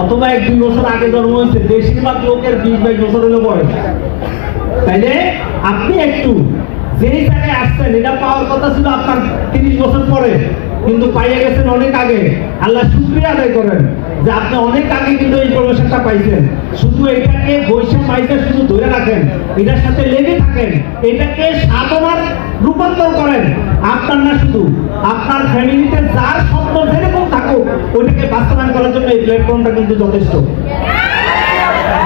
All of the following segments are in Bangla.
অথবা 1-2 বছর আগে জন্ম হয়েছে, বেশিরভাগ লোকের 20-22 বছর হলো বয়স। তাইলে আপনি একটু যেই জায়গায় আসছেন, এটা পাওয়ার কথা ছিল আপনার 30 বছর পরে, কিন্তু পাইয়ে গেছেন অনেক আগে। আল্লাহ শুকরিয়া আদায় করেন যে আপনি অনেক আগে কিন্তু এই ইনফরমেশনটা পাইছেন। শুধু এটাকে বৈশাখ পাইতে শুধু ধরে রাখেন, এটার সাথে লেগে থাকেন, এটাকে সাধনার রূপান্তর করেন। আপনার না, শুধু আপনার ফ্যামিলিতে যার স্বপ্ন যেরকম থাকুক, ওইটাকে বাস্তবায়ন করার জন্য এই প্ল্যাটফর্মটা কিন্তু যথেষ্ট।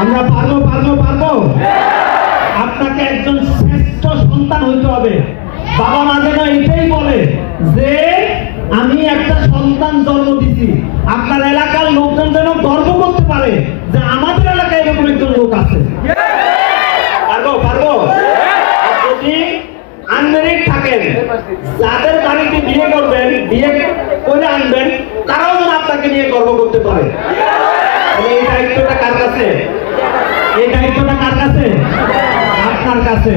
আমরা পারবো পারবো পারবো। আপনাকে একজন শ্রেষ্ঠ সন্তান হইতে হবে। বাবা মা যেন এটাই বলে যে আমি একটা সন্তান জন্ম দিছি। আপনার এলাকার লোকজন যেন গর্ব করতে পারে যে আমাদের এলাকায় এরকম একজন লোক আছে। পারবো পারবো। যদি আনমেরিড থাকেন, যাদের বাড়িতে বিয়ে করবেন, বিয়ে করে আনবেন, তারাও যেন আপনাকে নিয়ে গর্ব করতে পারে। এই দায়িত্বটা কার কাছে? এই দায়িত্বটা কার কাছে? আপনার কাছে।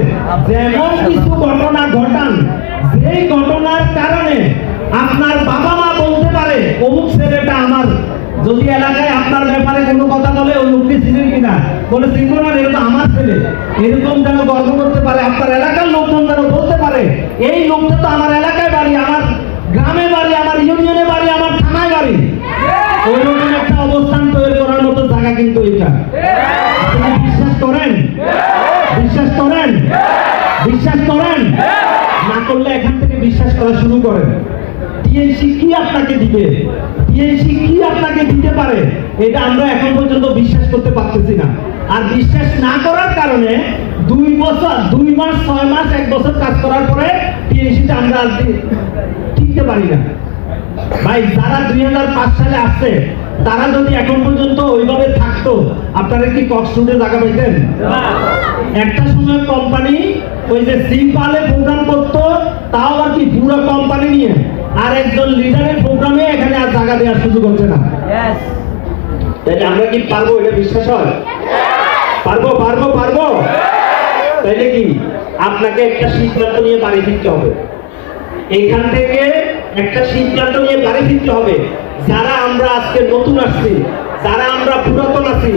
যেমন কিছু ঘটনা ঘটান, যেই ঘটনার কারণে আপনার বাবা মা বলতে পারে অমুক ছেলেটা আমার। যদি এলাকায় আপনার ব্যাপারে কোনো কথা বলে, ওই লোককে চিনেন কিনা, বলে চিনব না, এটা তো আমার ছেলে, এরকম যেন গর্ব করতে পারে। আপনার এলাকার লোকজন যেন বলতে পারে এই লোকটা তো আমার এলাকায় বাড়ি, আমার গ্রামে বাড়ি, আমার ইউনিয়নে বাড়ি, আমার থানায় বাড়ি। ওই রকম একটা অবস্থান তৈরি করার মতো জায়গা কিন্তু এটা। আপনি বিশ্বাস করেন? বিশ্বাস করেন? বিশ্বাস করেন? না করলে এখান থেকে বিশ্বাস করা শুরু করেন। টিএনসি কি আপনাকে দিবে, টিএনসি কি আপনাকে দিতে পারে, এটা আমরা এখন পর্যন্ত বিশ্বাস করতে পারতেছি না। আর বিশ্বাস না করার কারণে 2 বছর, 2 মাস, 6 মাস, 1 বছর কাজ করার পরে টিএনসিতে আমরা আর টিকতে পারি না। ভাই, যারা 2005 সালে আসছে, তারা যদি এখন পর্যন্ত ওইভাবে থাকতো, আপনারা কি কক্সরুটে জায়গা পাইতেন? একটা সময় কোম্পানি ওই যে সিম্পলে প্রোগ্রাম করতো, তাও আর কি পুরো কোম্পানি নিয়ে, আর একজন লিডারের প্রোগ্রামে এখানে আর জায়গা দেওয়ার সুযোগ হচ্ছে না। তাইলে আমরা কি পারবো? এটা বিশ্বাস হয়? পারবো পারবো পারবো। তাইলে কি আপনাকে একটা সিদ্ধান্ত নিয়ে বাড়ি ফিরতে হবে। এখান থেকে একটা সিদ্ধান্ত নিয়ে বাড়ি ফিরতে হবে। যারা আমরা আজকে নতুন আসছি, যারা আমরা পুরাতন আছি,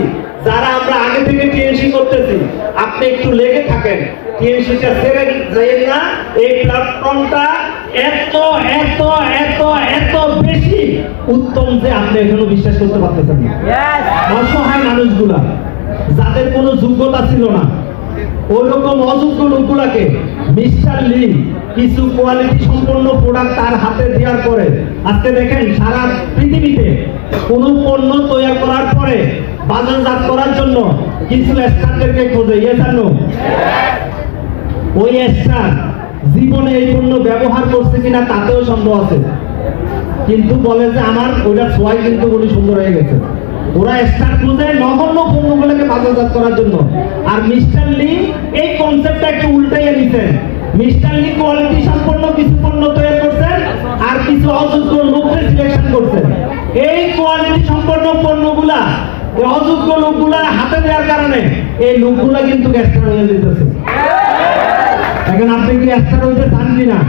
যারা আমরা আগে থেকে টিএনসি করতেছি, আপনি একটু লেগে থাকেন, টিএনসিটা ছেড়ে যাইয়েন না। এই প্ল্যাটফর্মটা এত এত এত এত বেশি উত্তম যে আপনি এখনো বিশ্বাস করতে পারতেছেন না। অসহায় মানুষগুলা, যাদের কোনো যোগ্যতা ছিল না, ওইরকম অযোগ্য লোকগুলাকে মিস্টার লি কিছু কোয়ালিটি সম্পন্ন প্রোডাক্ট তার হাতে দেওয়ার পরে, আজকে দেখেন সারা পৃথিবীতে কোন পণ্য তৈরি করার পরে বাজারজাত করার জন্য কিছু স্টারদেরকে খোঁজে। জানো ওই স্টার জীবনে এই পণ্য ব্যবহার করছে কিনা তাতেও সন্দেহ আছে, কিন্তু বলে যে আমার ওইটা ছোঁয়াই কিন্তু উনি সুন্দর হয়ে গেছে। ওরা স্টার খুঁজে নগণ্য পণ্যগুলোকে বাজারজাত করার জন্য। আর মিস্টার লি এই কনসেপ্টটা একটু উল্টাইয়ে নিছেন। মিস্টার লি কোয়ালিটি সম্পন্ন কিছু পণ্য তৈরি করছেন, আর কিছু অযোগ্য লোকদের সিলেকশন করছেন। এই কোয়ালিটি সম্পন্ন পণ্যগুলা অযোগ্য লোকগুলা হাতে দেওয়ার কারণে এই লোকগুলা কিন্তু স্টার হয়ে যেতেছে। এখন আপনি কি স্টার হইতে চান কিনা?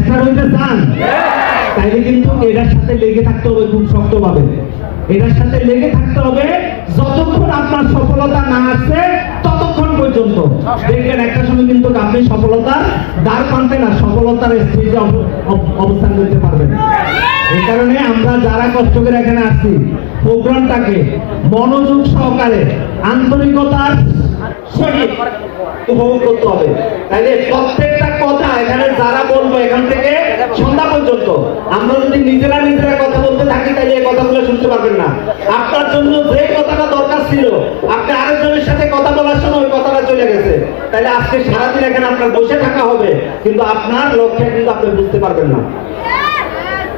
স্টার হইতে চান? তাইলে কিন্তু এটার সাথে লেগে থাকতে হবে খুব শক্তভাবে। এটার সাথে লেগে থাকতে হবে যতক্ষণ আপনার সফলতা না আসছে ততক্ষণ পর্যন্ত। দেখবেন একটা সময় কিন্তু আপনি সফলতার দ্বার প্রান্তে না, সফলতার স্টেজে অবস্থান করতে পারবেন। এই কারণে আমরা যারা কষ্ট করে এখানে আসছি, প্রোগ্রামটাকে মনোযোগ সহকারে আন্তরিকতার সহিত উপভোগ করতে হবে। তাইলে প্রত্যেকটা কথা এখানে যারা বলবো এখান থেকে সন্ধ্যা পর্যন্ত, আমরা যদি নিজেরা নিজেরা কথা বলতে থাকি তাহলে এই কথাগুলো শুনতে পারবেন না। আপনার জন্য যে কথাটা দরকার ছিল, আপনি আরেকজনের সাথে কথা বলার সময় ওই কথাটা চলে গেছে। তাহলে আজকে সারাদিন এখানে আপনার বসে থাকা হবে, কিন্তু আপনার লক্ষ্যে কিন্তু আপনি বুঝতে পারবেন না।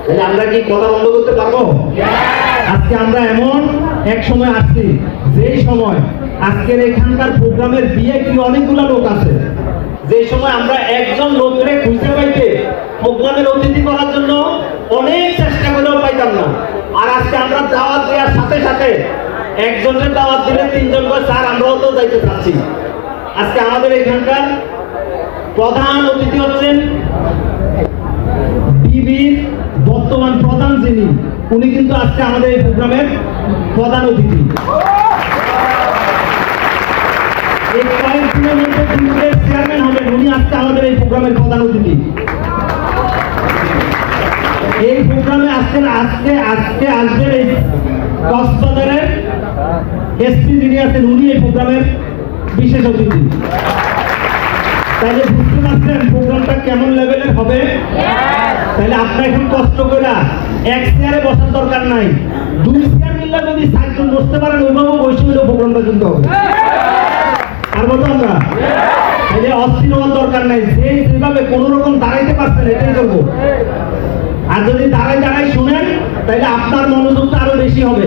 তাহলে আমরা কি কথা বন্ধ করতে পারবো? আজকে আমরা এমন এক সময় আসছি, যেই সময় আজকের এখানকার প্রোগ্রামের বিয়ে কি অনেকগুলো লোক আছে, যে সময় আমরা একজন লোকের খুঁজতে পাইতে প্রোগ্রামের অতিথি করার জন্য অনেক চেষ্টা করেও পাইতাম না। আর আজকে আমরা দাওয়াত দেওয়ার সাথে সাথে একজনের দাওয়াত দিলে 3 জন করে স্যার আমরাও তো যাইতে চাচ্ছি। আজকে আমাদের এখানকার প্রধান অতিথি হচ্ছেন ডিবির বর্তমান প্রধান, যিনি উনি কিন্তু আজকে আমাদের এই প্রোগ্রামের প্রধান অতিথি। এই কয়েক দিনের মধ্যে বিএনপির চেয়ারম্যান হবেন, উনি আজকে আমাদের এই প্রোগ্রামের প্রধান অতিথি। এই প্রোগ্রামে আজকে আসবেন এই কক্সবাজারের এসপি যিনি আছেন, উনি এই প্রোগ্রামের বিশেষ অতিথি। তাহলে বুঝতে পারছেন প্রোগ্রামটা কেমন লেভেলের হবে। তাহলে আপনার এখন কষ্ট করে এক চেয়ারে বসার দরকার নাই, 2 চেয়ার মিললে যদি 4 জন বসতে পারেন ওইভাবে বসে হলেও প্রোগ্রামটা কিন্তু হবে। আর বলতো আমরা তাহলে অস্থির হওয়ার দরকার নাই, যেভাবে কোন রকম দাঁড়াইতে পারছেন এটাই করবো। আর যদি দাঁড়াই শুনেন তাহলে আপনার মনোযোগটা আরো বেশি হবে।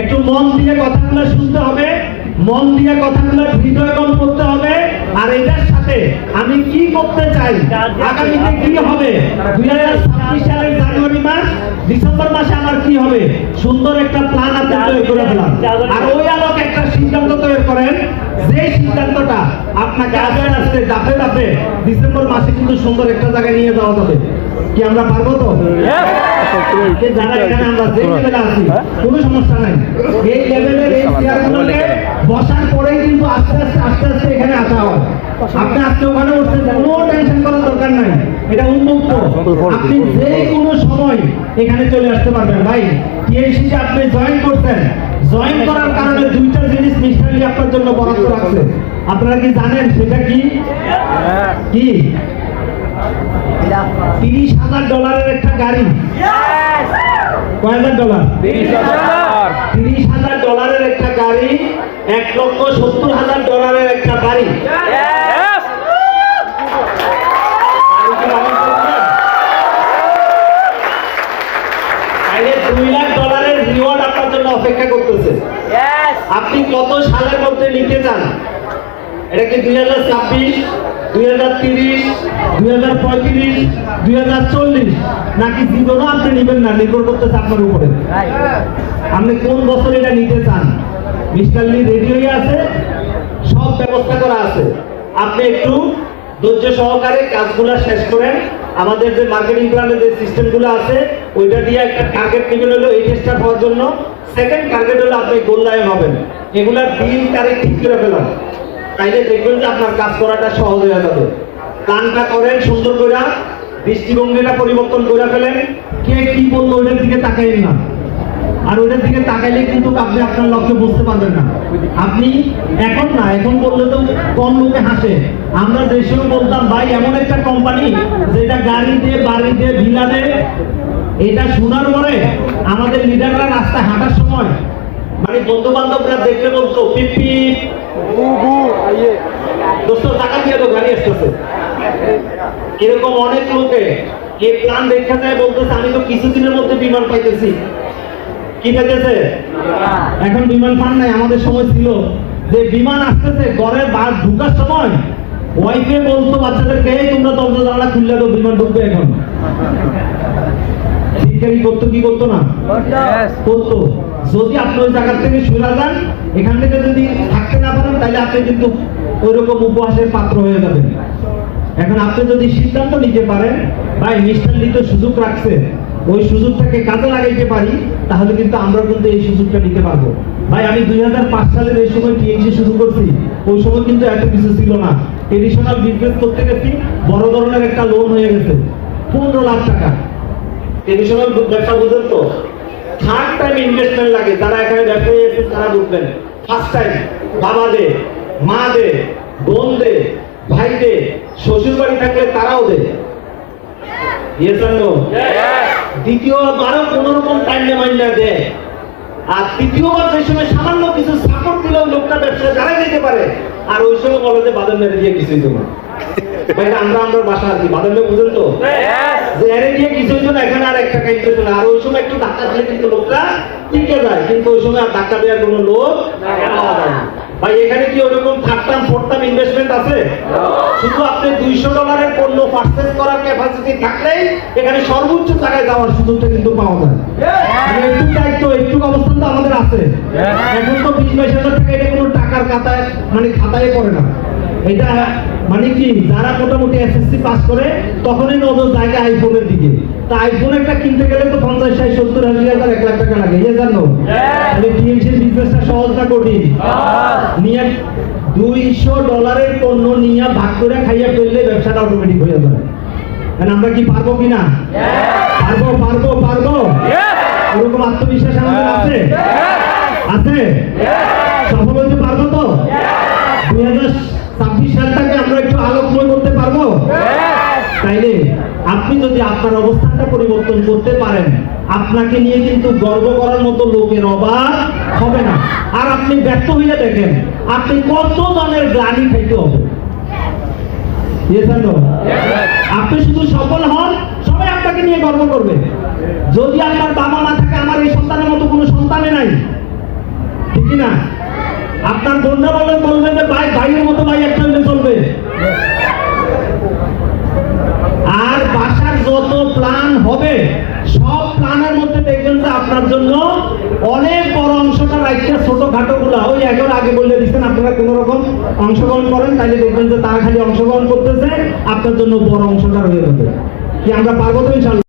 একটু মন দিয়ে কথাগুলো শুনতে হবে, মন দিয়ে কথাগুলো হৃদয়গম করতে হবে। আর এটার সাথে আমি কি করতে চাই, আগামীতে কি হবে, 2026 সালের জানুয়ারি মাস ডিসেম্বর মাসে আমার কি হবে, সুন্দর একটা প্ল্যান আপনি তৈরি করে ফেলান। আর ওই আলোকে একটা সিদ্ধান্ত তৈরি করেন, যে সিদ্ধান্তটা আপনাকে আস্তে আস্তে ধাপে ধাপে ডিসেম্বর মাসে কিন্তু সুন্দর একটা জায়গায় নিয়ে যাওয়া যাবে। কি আমরা পারবো তো? যারা এখানে আমরা যে লেভেলে আছি কোনো সমস্যা নাই, এই লেভেলের এই চেয়ারগুলোকে বসার পরেই কিন্তু আস্তে আস্তে এখানে আসা হয়। আপনি আজকে ওখানে উঠছেন, কোনো টেনশন করার দরকার নাই, এটা উন্মুক্ত। আপনি যে কোনো সময় এখানে চলে আসতে পারবেন। ভাই টিএসসি যে আপনি জয়েন করছেন, জয়েন করার কারণে 2টা জিনিস মিস্টারলি আপনার জন্য বরাদ্দ রাখছে। আপনারা কি জানেন সেটা কি? কি $30,000 একটা গাড়ি। কয় হাজার ডলার? $30,000 একটা গাড়ি, $1,70,000 একটা বাড়ি। $2 লাখ রিওয়ার্ড আপনার জন্য অপেক্ষা করতেছে। আপনি কত সালের মধ্যে নিতে চান? এটা কি 2026, 2030, 2035, 2040 নাকি জীবনও আপনি নেবেন না? নির্ভর করতেছে আপনার উপরে। আপনি কোন বছর এটা নিতে চান? মিস্টার লি রেডি হয়ে আছে, সব ব্যবস্থা করা আছে। আপনি একটু ধৈর্য সহকারে কাজগুলো শেষ করেন। আমাদের যে মার্কেটিং প্ল্যানের যে সিস্টেমগুলো আছে ওইটা দিয়ে একটা টার্গেট নেবেন, হলো এই টেস্টটা পাওয়ার জন্য। সেকেন্ড টার্গেট হলো আপনি গোল্ডায়ন হবেন। এগুলা দিন তারিখ ঠিক করে ফেলান, তাইলে দেখবেন যে আপনার কাজ করাটা সহজ হয়ে যাবে। প্ল্যানটা করেন সুন্দর করে, দৃষ্টিভঙ্গিটা পরিবর্তন করে ফেলেন। কে কি বললো ওইটার দিকে তাকাইন না, আর ওইটার দিকে তাকাইলে কিন্তু আপনি আপনার লক্ষ্য বুঝতে পারবেন না। আপনি এখন না, এখন বললে তো কম লোকে হাসে। আমরা যে সময় বলতাম ভাই এমন একটা কোম্পানি যেটা গাড়িতে বাড়িতে ভিলাতে, এটা শোনার পরে আমাদের লিডাররা রাস্তায় হাঁটার সময় মানে বন্ধু বান্ধবরা দেখলে বলতো পিপি দোস্ত টাকা দিয়ে তো গাড়ি আসতেছে। এরকম অনেক লোকে এই প্ল্যান দেখা যায় বলতেছে আমি তো কিছুদিনের মধ্যে বিমান পাইতেছি। কি পাইতেছে? এখন বিমান পান নাই। আমাদের সময় ছিল যে বিমান আসতেছে, ঘরে ঢুকার সময় ওয়াইফে বলতো বাচ্চাদেরকে তোমরা দরজা জানালা খুললে তো বিমান ঢুকবে। এখন করতো কি করতো না? করতো। যদি আপনি ওই জায়গা থেকে সরে যান, এখান থেকে যদি থাকতে না পারেন তাহলে আপনি কিন্তু ওই রকম উপহাসের পাত্র হয়ে যাবেন। এখন আপনি যদি সিদ্ধান্ত নিতে পারেন ভাই মিস্টার লি তো সুযোগ রাখছে, ওই সুযোগটাকে কাজে লাগাইতে পারি, তাহলে কিন্তু আমরা কিন্তু এই সুযোগটা নিতে পারবো। ভাই আমি 2005 সালের এই সময় টিএনসি শুরু করছি, ওই সময় কিন্তু এত কিছু ছিল না। ট্রেডিশনাল বিজনেস করতে গেছি, বড় ধরনের একটা লোন হয়ে গেছে 15 লাখ টাকা। ট্রেডিশনাল ব্যবসা বুঝেন তো, থার্ড টাইম ইনভেস্টমেন্ট লাগে। যারা এখানে ব্যবসায়ী এসেছেন তারা বুঝবেন। ফার্স্ট টাইম বাবা দে, মা দে, বোন দে, ভাই দে, শ্বশুর বাড়ি থাকলে তারাও দে। দ্বিতীয়বারও কোন রকম টাইম মাইন্ডা দেয়। আর তৃতীয়বার যে সময় সামান্য কিছু সাপোর্ট দিলেও লোকটা ব্যবসা যারাই দিতে পারে, আর ওই সময় বলে যে বাদাম মেরে দিয়ে কিছুই দেবো। আমরা বাসা আর কি বাদাম বুঝেন তো, যে এরে দিয়ে কিছুই তো এখানে আর একটা কাইতে না। আর ওই সময় একটু ধাক্কা দিলে কিন্তু লোকটা টিকে যায়, কিন্তু ওই সময় আর ধাক্কা দেওয়ার কোনো লোক পাওয়া যায় না। ভাই এখানে কি ওরকম third term fourth term investment আছে? শুধু আপনি $200 পণ্য পারচেজ করার ক্যাপাসিটি থাকলেই এখানে সর্বোচ্চ জায়গায় যাওয়ার সুযোগটা কিন্তু পাওয়া যায়। একটু দায়িত্ব, একটু অবস্থান তো আমাদের আছে। এখন তো 20-22 হাজার টাকা এটা কোনো টাকার খাতায় মানে খাতায় পড়ে না। এটা মানে কি যারা মোটামুটি এসএসসি পাস করে তখনই নজর জায়গা আইফোনের দিকে। তা আইফোন একটা কিনতে গেলে তো 50, 60, 70, 80 হাজার 1 লাখ টাকা লাগে, ইয়ে জানো? তাহলে টিএমসির বিজনেসটা সহজ না কঠিন? নিয়ে $200 পণ্য নিয়ে ভাগ করে খাইয়া ফেললে ব্যবসাটা অটোমেটিক হয়ে যাবে। কারণ আমরা কি পারবো কিনা? পারবো পারবো পারবো। এরকম আত্মবিশ্বাস আমাদের আছে? আছে? সফল হতে পারবো তো? 2026 সালটাকে আমরা একটু আলোকময় করতে পারবো? তাইলে আপনি যদি আপনার অবস্থানটা পরিবর্তন করতে পারেন, আপনাকে নিয়ে কিন্তু গর্ব করার মতো লোকের অভাব হবে না। আর আপনি ব্যর্থ হইলে দেখেন আপনি কত জনের গ্লানি খাইতে হবে। আপনি শুধু সফল হন, সবাই আপনাকে নিয়ে গর্ব করবে। যদি আপনার বাবা মা থাকে, আমার এই সন্তানের মতো কোনো সন্তানে নাই, ঠিক না? আপনার বন্ধুরা বলবেন যে ভাই ভাইয়ের মতো ভাই একটা হলে চলবে। আর বাসার যত প্ল্যান হবে, সব প্ল্যানের মধ্যে দেখবেন যে আপনার জন্য অনেক বড় অংশটা রাখছে, ছোটখাটো গুলা ওই এখন আগে বলে দিচ্ছেন আপনারা কোন রকম অংশগ্রহণ করেন, তাইলে দেখবেন যে তারা খালি অংশগ্রহণ করতেছে, আপনার জন্য বড় অংশটা রয়ে যাবে। কি আমরা পারবো তো ইনশাআল্লাহ?